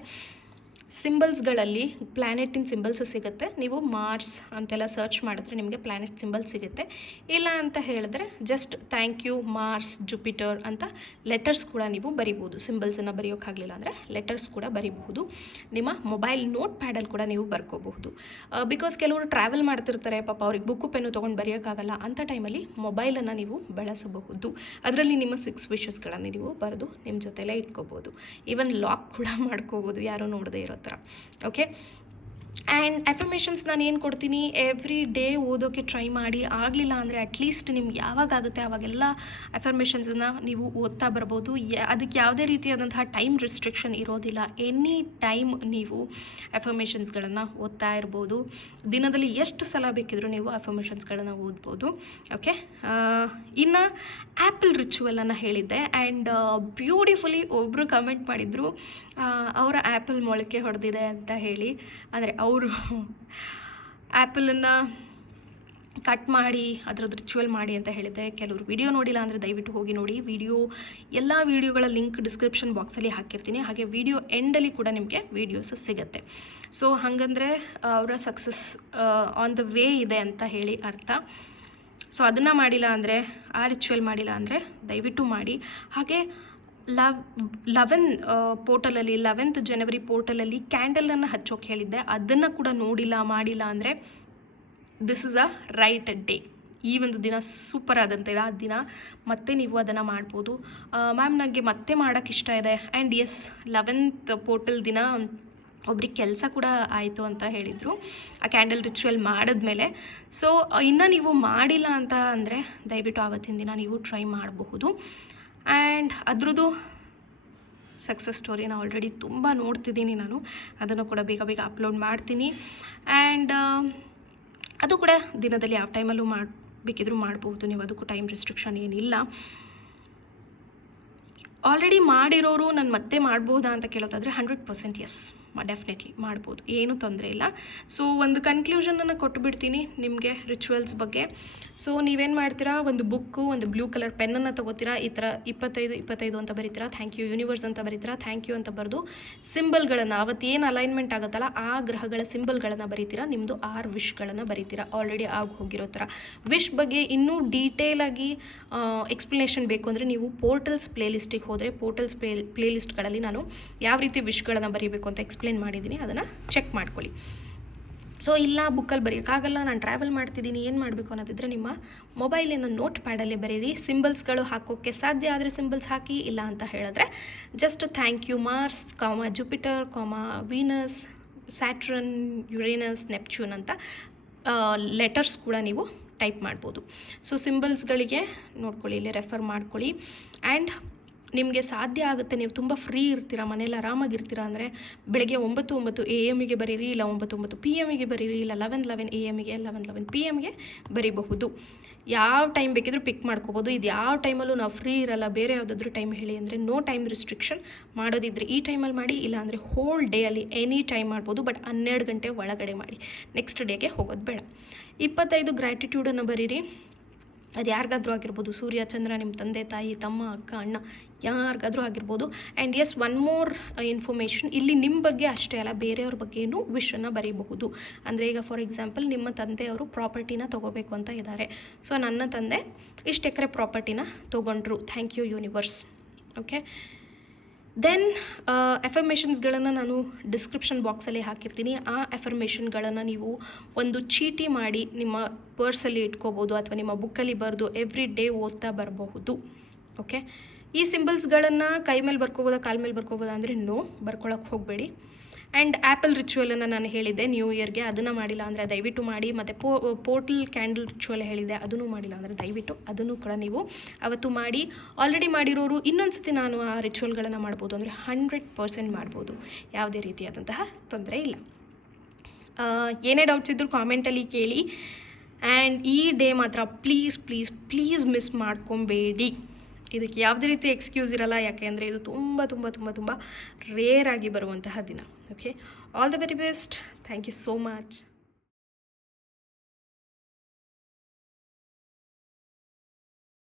ಸಿಂಬಲ್ಸ್ಗಳಲ್ಲಿ ಪ್ಲ್ಯಾನೆಟಿನ ಸಿಂಬಲ್ಸ್ ಸಿಗುತ್ತೆ. ನೀವು ಮಾರ್ಸ್ ಅಂತೆಲ್ಲ ಸರ್ಚ್ ಮಾಡಿದ್ರೆ ನಿಮಗೆ ಪ್ಲ್ಯಾನೆಟ್ ಸಿಂಬಲ್ ಸಿಗುತ್ತೆ. ಇಲ್ಲ ಅಂತ ಹೇಳಿದ್ರೆ just thank you Mars Jupiter ಅಂತ ಲೆಟರ್ಸ್ ಕೂಡ ನೀವು ಬರಿಬೋದು. ಸಿಂಬಲ್ಸನ್ನು ಬರೆಯೋಕ್ಕಾಗಲಿಲ್ಲ ಅಂದರೆ ಲೆಟರ್ಸ್ ಕೂಡ ಬರಿಬಹುದು. ನಿಮ್ಮ ಮೊಬೈಲ್ ನೋಟ್ ಪ್ಯಾಡಲ್ಲಿ ಕೂಡ ನೀವು ಬರ್ಕೋಬಹುದು. ಬಿಕಾಸ್ ಕೆಲವರು ಟ್ರಾವೆಲ್ ಮಾಡ್ತಿರ್ತಾರೆ, ಪಾಪ ಅವ್ರಿಗೆ ಬುಕ್ಕು ಪೆನ್ನು ತೊಗೊಂಡು ಬರೆಯೋಕ್ಕಾಗಲ್ಲ. ಅಂಥ ಟೈಮಲ್ಲಿ ಮೊಬೈಲನ್ನು ನೀವು ಬಳಸಬಹುದು. ಅದರಲ್ಲಿ ನಿಮ್ಮ 6 ವಿಷಸ್ಗಳನ್ನು ನೀವು ಬರೆದು ನಿಮ್ಮ ಜೊತೆಲೇ ಇಟ್ಕೋಬೋದು. ಈವನ್ ಲಾಕ್ ಕೂಡ ಮಾಡ್ಕೋಬೋದು, ಯಾರೂ ನೋಡದೇ ಇರೋ ಥರ. ಓಕೆ, ಆ್ಯಂಡ್ ಅಫರ್ಮೇಷನ್ಸ್ ನಾನು ಏನು ಕೊಡ್ತೀನಿ, ಎವ್ರಿ ಡೇ ಓದೋಕ್ಕೆ ಟ್ರೈ ಮಾಡಿ. ಆಗಲಿಲ್ಲ ಅಂದರೆ ಅಟ್ಲೀಸ್ಟ್ ನಿಮ್ಗೆ ಯಾವಾಗ ಆಗುತ್ತೆ ಆವಾಗೆಲ್ಲ ಅಫರ್ಮೇಷನ್ಸನ್ನು ನೀವು ಓದ್ತಾ ಬರ್ಬೋದು. ಅದಕ್ಕೆ ಯಾವುದೇ ರೀತಿಯಾದಂತಹ ಟೈಮ್ ರಿಸ್ಟ್ರಿಕ್ಷನ್ ಇರೋದಿಲ್ಲ. ಎನಿ ಟೈಮ್ ನೀವು ಅಫರ್ಮೇಷನ್ಸ್ಗಳನ್ನು ಓದ್ತಾ ಇರ್ಬೋದು. ದಿನದಲ್ಲಿ ಎಷ್ಟು ಸಲ ಬೇಕಿದ್ರೂ ನೀವು ಅಫರ್ಮೇಷನ್ಸ್ಗಳನ್ನು ಓದ್ಬೋದು. ಓಕೆ, ಇನ್ನು ಆ್ಯಪಲ್ ರಿಚುವಲನ್ನು ಹೇಳಿದ್ದೆ. ಆ್ಯಂಡ್ ಬ್ಯೂಟಿಫುಲಿ ಒಬ್ಬರು ಕಮೆಂಟ್ ಮಾಡಿದರು, ಅವರ ಆ್ಯಪಲ್ ಮೊಳಕೆ ಹೊಡೆದಿದೆ ಅಂತ ಹೇಳಿ. ಅಂದರೆ ಅವರು ಆ್ಯಪಲನ್ನು ಕಟ್ ಮಾಡಿ ಅದರದ್ದು ರಿಚುವಲ್ ಮಾಡಿ ಅಂತ ಹೇಳಿದ್ದೆ. ಕೆಲವರು ವಿಡಿಯೋ ನೋಡಿಲ್ಲ ಅಂದರೆ ದಯವಿಟ್ಟು ಹೋಗಿ ನೋಡಿ. ಎಲ್ಲ ವಿಡಿಯೋಗಳ ಲಿಂಕ್ ಡಿಸ್ಕ್ರಿಪ್ಷನ್ ಬಾಕ್ಸಲ್ಲಿ ಹಾಕಿರ್ತೀನಿ. ಹಾಗೆ ವಿಡಿಯೋ ಎಂಡಲ್ಲಿ ಕೂಡ ನಿಮಗೆ ವೀಡಿಯೋಸ್ ಸಿಗುತ್ತೆ. ಸೊ ಹಾಗಂದರೆ ಅವರ ಸಕ್ಸಸ್ ಆನ್ ದ ವೇ ಇದೆ ಅಂತ ಹೇಳಿ ಅರ್ಥ. ಸೊ ಅದನ್ನು ಮಾಡಿಲ್ಲ ಅಂದರೆ, ಆ ರಿಚುವಲ್ ಮಾಡಿಲ್ಲ ಅಂದರೆ ದಯವಿಟ್ಟು ಮಾಡಿ. ಹಾಗೆ 11th ಜನವರಿ ಪೋರ್ಟಲಲ್ಲಿ ಕ್ಯಾಂಡಲನ್ನು ಹಚ್ಚೋಕೆ ಹೇಳಿದ್ದೆ. ಅದನ್ನು ಕೂಡ ನೋಡಿಲ್ಲ ಮಾಡಿಲ್ಲ ಅಂದರೆ this is a right day. ಈ ಒಂದು ದಿನ ಸೂಪರ್ ಆದಂಥ ದಿನ. ಮತ್ತೆ ನೀವು ಅದನ್ನು ಮಾಡ್ಬೋದು. ಮ್ಯಾಮ್ ನನಗೆ ಮತ್ತೆ ಮಾಡೋಕ್ಕೆ ಇಷ್ಟ ಇದೆ. ಆ್ಯಂಡ್ ಎಸ್, 11th ಪೋರ್ಟಲ್ ದಿನ ಒಬ್ರಿಗೆ ಕೆಲಸ ಕೂಡ ಆಯಿತು ಅಂತ ಹೇಳಿದರು ಆ ಕ್ಯಾಂಡಲ್ ರಿಚುವಲ್ ಮಾಡಿದ್ಮೇಲೆ. ಸೊ ಇನ್ನು ನೀವು ಮಾಡಿಲ್ಲ ಅಂತ ಅಂದರೆ ದಯವಿಟ್ಟು ಆವತ್ತಿನ ದಿನ ನೀವು ಟ್ರೈ ಮಾಡಬಹುದು. ಆ್ಯಂಡ್ ಅದ್ರದ್ದು ಸಕ್ಸಸ್ ಸ್ಟೋರಿನ ಆಲ್ರೆಡಿ ತುಂಬ ನೋಡ್ತಿದ್ದೀನಿ ನಾನು. ಅದನ್ನು ಕೂಡ ಬೇಗ ಬೇಗ ಅಪ್ಲೋಡ್ ಮಾಡ್ತೀನಿ. ಆ್ಯಂಡ್ ಅದು ಕೂಡ ದಿನದಲ್ಲಿ ಯಾವ ಟೈಮಲ್ಲೂ ಬೇಕಿದ್ರೂ ಮಾಡ್ಬೋದು ನೀವು. ಅದಕ್ಕೂ ಟೈಮ್ ರಿಸ್ಟ್ರಿಕ್ಷನ್ ಏನಿಲ್ಲ. ಆಲ್ರೆಡಿ ಮಾಡಿರೋರು ನಾನು ಮತ್ತೆ ಮಾಡ್ಬೋದಾ ಅಂತ ಕೇಳೋದಾದರೆ 100% ಎಸ್, ಡೆಫಿನೆಟ್ಲಿ ಮಾಡ್ಬೋದು, ಏನೂ ತೊಂದರೆ ಇಲ್ಲ. ಸೊ ಒಂದು ಕನ್ಕ್ಲೂಷನನ್ನು ಕೊಟ್ಟುಬಿಡ್ತೀನಿ ನಿಮಗೆ ರಿಚುವಲ್ಸ್ ಬಗ್ಗೆ. ಸೊ ನೀವೇನು ಮಾಡ್ತೀರಾ, ಒಂದು ಬುಕ್ಕು, ಒಂದು ಬ್ಲೂ ಕಲರ್ ಪೆನ್ನನ್ನು ತೊಗೋತೀರಾ. ಈ ಥರ 25 ಅಂತ ಬರೀತೀರಾ, ಥ್ಯಾಂಕ್ ಯು ಯೂನಿವರ್ಸ್ ಅಂತ ಬರೀತೀರಾ. ಥ್ಯಾಂಕ್ ಯು ಅಂತ ಬರೆದು ಸಿಂಬಲ್ಗಳನ್ನು, ಅವತ್ತು ಏನು ಅಲೈನ್ಮೆಂಟ್ ಆಗುತ್ತಲ್ಲ ಆ ಗ್ರಹಗಳ ಸಿಂಬಲ್ಗಳನ್ನು ಬರೀತೀರಾ. ನಿಮ್ಮದು 6 ವಿಶ್ಗಳನ್ನು ಬರೀತೀರಾ. ಆಲ್ರೆಡಿ ಆಗಿ ಹೋಗಿರೋ ಥರ ವಿಶ್ ಬಗ್ಗೆ ಇನ್ನೂ ಡೀಟೇಲಾಗಿ ಎಕ್ಸ್ಪ್ಲನೇಷನ್ ಬೇಕು ಅಂದರೆ ನೀವು ಪೋರ್ಟಲ್ಸ್ ಪ್ಲೇಲಿಸ್ಟಿಗೆ ಹೋದರೆ ಪೋರ್ಟಲ್ಸ್ ಪ್ಲೇಲಿಸ್ಟ್ಗಳಲ್ಲಿ ನಾನು ಯಾವ ರೀತಿ ವಿಶ್ಗಳನ್ನು ಬರೀಬೇಕು ಅಂತ ಎಕ್ಸ್ಪ್ಲೇನ್ ಮಾಡಿದ್ದೀನಿ. ಅದನ್ನು ಚೆಕ್ ಮಾಡ್ಕೊಳ್ಳಿ. ಸೊ ಇಲ್ಲ ಬುಕ್ಕಲ್ಲಿ ಬರೆಯೋಕ್ಕಾಗಲ್ಲ, ನಾನು ಟ್ರಾವೆಲ್ ಮಾಡ್ತಿದ್ದೀನಿ, ಏನು ಮಾಡಬೇಕು ಅನ್ನೋದಿದ್ರೆ ನಿಮ್ಮ ಮೊಬೈಲಿನ ನೋಟ್ ಪ್ಯಾಡಲ್ಲಿ ಬರೀರಿ. ಸಿಂಬಲ್ಸ್ಗಳು ಹಾಕೋಕ್ಕೆ ಸಾಧ್ಯ ಆದರೆ ಸಿಂಬಲ್ಸ್ ಹಾಕಿ. ಇಲ್ಲ ಅಂತ ಹೇಳಿದ್ರೆ just thank you Mars, Jupiter, Venus, Saturn, Uranus, Neptune ಅಂತ ಲೆಟರ್ಸ್ ಕೂಡ ನೀವು ಟೈಪ್ ಮಾಡ್ಬೋದು. ಸೊ ಸಿಂಬಲ್ಸ್ಗಳಿಗೆ ನೋಡ್ಕೊಳ್ಳಿ, ಇಲ್ಲಿ ರೆಫರ್ ಮಾಡ್ಕೊಳ್ಳಿ. ಆ್ಯಂಡ್ ನಿಮಗೆ ಸಾಧ್ಯ ಆಗುತ್ತೆ, ನೀವು ತುಂಬ ಫ್ರೀ ಇರ್ತೀರಾ, ಮನೇಲಿ ಆರಾಮಾಗಿರ್ತೀರಾ ಅಂದರೆ ಬೆಳಗ್ಗೆ 9 AM ಬರೀರಿ, ಇಲ್ಲ 9 PM ಬರೀರಿ, ಇಲ್ಲ 11 AM 11 PM ಬರೀಬಹುದು. ಯಾವ ಟೈಮ್ ಬೇಕಿದ್ರೂ ಪಿಕ್ ಮಾಡ್ಕೋಬೋದು. ಇದು ಯಾವ ಟೈಮಲ್ಲೂ ನಾವು ಫ್ರೀ ಇರಲ್ಲ. ಬೇರೆ ಯಾವುದಾದ್ರೂ ಟೈಮ್ ಹೇಳಿ ಅಂದರೆ ನೋ ಟೈಮ್ ರಿಸ್ಟ್ರಿಕ್ಷನ್. ಮಾಡೋದಿದ್ರೆ ಈ ಟೈಮಲ್ಲಿ ಮಾಡಿ, ಇಲ್ಲ ಅಂದರೆ ಹೋಲ್ ಡೇಯಲ್ಲಿ ಎನಿ ಟೈಮ್ ಮಾಡ್ಬೋದು. ಬಟ್ 12 ಗಂಟೆ ಒಳಗಡೆ ಮಾಡಿ, ನೆಕ್ಸ್ಟ್ ಡೇಗೆ ಹೋಗೋದು ಬೇಡ. 25 ಗ್ರ್ಯಾಟಿಟ್ಯೂಡನ್ನು ಬರೀರಿ. ಅದು ಯಾರಿಗಾದ್ರೂ ಆಗಿರ್ಬೋದು, ಸೂರ್ಯ, ಚಂದ್ರ, ನಿಮ್ಮ ತಂದೆ ತಾಯಿ, ತಮ್ಮ, ಅಕ್ಕ, ಅಣ್ಣ, ಯಾರಿಗಾದ್ರೂ ಆಗಿರ್ಬೋದು. And yes, one more information, ಇಲ್ಲಿ ನಿಮ್ಮ ಬಗ್ಗೆ ಅಷ್ಟೇ ಅಲ್ಲ ಬೇರೆಯವ್ರ ಬಗ್ಗೆಯೂ ವಿಷನ್ನು ಬರೀಬಹುದು. ಅಂದರೆ ಈಗ ಫಾರ್ ಎಕ್ಸಾಂಪಲ್ ನಿಮ್ಮ ತಂದೆಯವರು ಪ್ರಾಪರ್ಟಿನ ತೊಗೋಬೇಕು ಅಂತ ಇದ್ದಾರೆ. ಸೊ ನನ್ನ ತಂದೆ ಇಷ್ಟು ಎಕರೆ ಪ್ರಾಪರ್ಟಿನ ತೊಗೊಂಡ್ರು, thank you universe. Okay, then ಅಫರ್ಮೇಷನ್ಸ್ಗಳನ್ನು ನಾನು ಡಿಸ್ಕ್ರಿಪ್ಷನ್ ಬಾಕ್ಸಲ್ಲಿ ಹಾಕಿರ್ತೀನಿ. ಆ ಅಫರ್ಮೇಷನ್ಗಳನ್ನು ನೀವು ಒಂದು ಚೀಟಿ ಮಾಡಿ ನಿಮ್ಮ ಪರ್ಸಲ್ಲಿ ಇಟ್ಕೋಬೋದು ಅಥವಾ ನಿಮ್ಮ ಬುಕ್ಕಲ್ಲಿ ಬರೆದು ಎವ್ರಿ ಡೇ ಓದ್ತಾ ಬರಬಹುದು. ಓಕೆ, ಈ ಸಿಂಬಲ್ಸ್ಗಳನ್ನು ಕೈ ಮೇಲೆ ಬರ್ಕೋಬೋದಾ, ಕಾಲ ಮೇಲೆ ಬರ್ಕೋಬೋದಾ ಅಂದರೆ ನೋ, ಬರ್ಕೊಳ್ಳೋಕೆ ಹೋಗಬೇಡಿ. ಆ್ಯಂಡ್ ಆ್ಯಪಲ್ ರಿಚುವಲನ್ನು ನಾನು ಹೇಳಿದ್ದೆ ನ್ಯೂ ಇಯರ್ಗೆ, ಅದನ್ನು ಮಾಡಿಲ್ಲ ಅಂದರೆ ದಯವಿಟ್ಟು ಮಾಡಿ. ಮತ್ತು ಪೋರ್ಟಲ್ ಕ್ಯಾಂಡಲ್ ರಿಚುವಲ್ ಹೇಳಿದ್ದೆ, ಅದನ್ನು ಮಾಡಿಲ್ಲ ಅಂದರೆ ದಯವಿಟ್ಟು ಅದನ್ನು ಕೂಡ ನೀವು ಅವತ್ತು ಮಾಡಿ. ಆಲ್ರೆಡಿ ಮಾಡಿರೋರು ಇನ್ನೊಂದು ನಾನು ಆ ರಿಚುವಲ್ಗಳನ್ನು ಮಾಡ್ಬೋದು ಅಂದರೆ 100% ಮಾಡ್ಬೋದು, ಯಾವುದೇ ರೀತಿಯಾದಂತಹ ತೊಂದರೆ ಇಲ್ಲ. ಏನೇ ಡೌಟ್ಸ್ ಇದ್ದರೂ ಕಾಮೆಂಟಲ್ಲಿ ಕೇಳಿ. ಆ್ಯಂಡ್ ಈ ಡೇ ಮಾತ್ರ ಪ್ಲೀಸ್ ಪ್ಲೀಸ್ ಪ್ಲೀಸ್ ಮಿಸ್ ಮಾಡ್ಕೊಬೇಡಿ. ಇದಕ್ಕೆ ಯಾವುದೇ ರೀತಿ ಎಕ್ಸ್ಕ್ಯೂಸ್ ಇರಲ್ಲ, ಯಾಕೆಂದರೆ ಇದು ತುಂಬ ತುಂಬ ತುಂಬ ತುಂಬ ರೇರ್ ಆಗಿ ಬರುವಂತಹ ದಿನ. Okay, all the very best. Thank you so much.